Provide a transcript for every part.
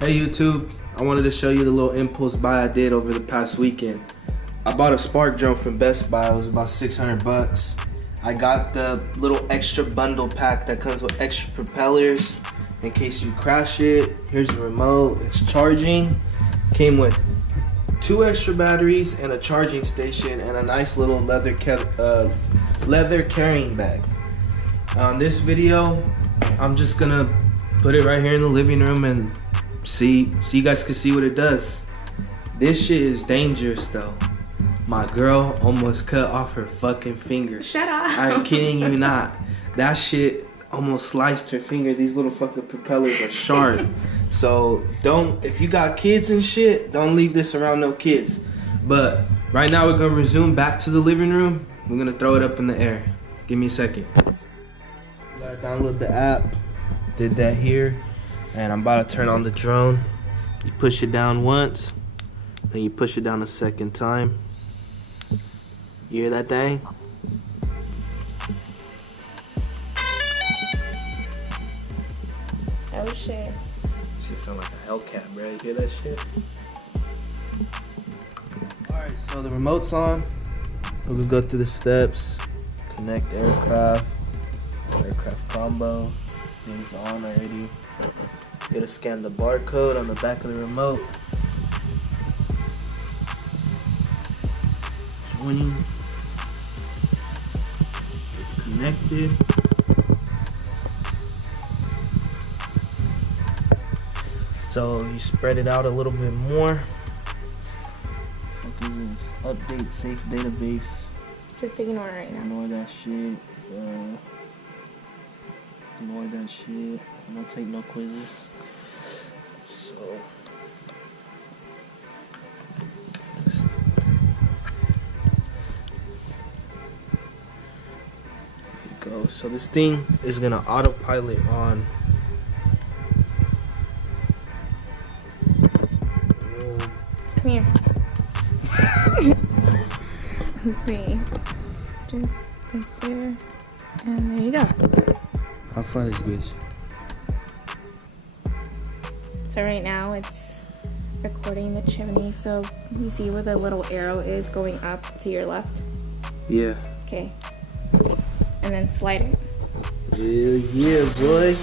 Hey YouTube, I wanted to show you the little impulse buy I did over the past weekend. I bought a spark drone from Best Buy. It was about 600 bucks. I got the little extra bundle pack that comes with extra propellers in case you crash it. Here's the remote, it's charging. Came with 2 extra batteries and a charging station and a nice little leather carrying bag. On this video, I'm just gonna put it right here in the living room and see you guys can see what it does. This shit is dangerous though. My girl almost cut off her fucking finger. Shut up. I'm kidding you not. That shit almost sliced her finger. These little fucking propellers are sharp. So if you got kids and shit, don't leave this around no kids. But right now we're gonna resume back to the living room. We're gonna throw it up in the air. Give me a second. Gotta download the app. Did that here. And I'm about to turn on the drone. You push it down once, then you push it down a second time. You hear that thing? Oh shit. Shit sound like a Hellcat, bro. You hear that shit? Alright, so the remote's on. We'll just go through the steps. Connect aircraft combo. Things on already. You gotta scan the barcode on the back of the remote. Joining. It's connected. So you spread it out a little bit more. Update safe database. Just ignore it right now. Ignore that shit. Ignore that shit. I don't take no quizzes. So here you go. So this thing is gonna autopilot on. Come here. Let's see. Just right there. And there you go. How far is this bitch? So right now it's recording the chimney. So you see where the little arrow is going up to your left? Yeah. Okay. And then slide it. Hell yeah, boy.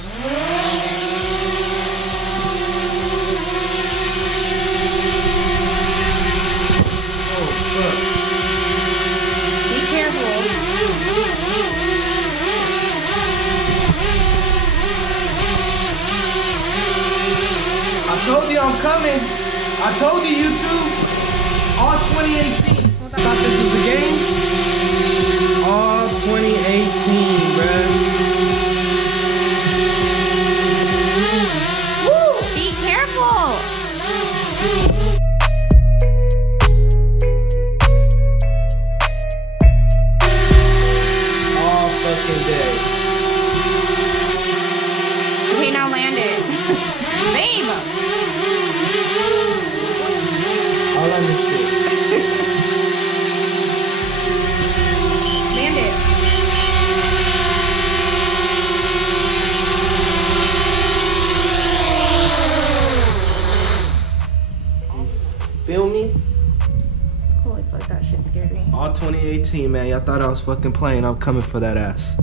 I told you I'm coming. I told you, YouTube. All 2018. I thought this was a game. All 2018, bruh. Woo! Be careful! All fucking day. Okay, now land it. Babe! All on this shit. Land it. Feel me? Holy fuck, that shit scared me. All 2018, man. Y'all thought I was fucking playing. I'm coming for that ass.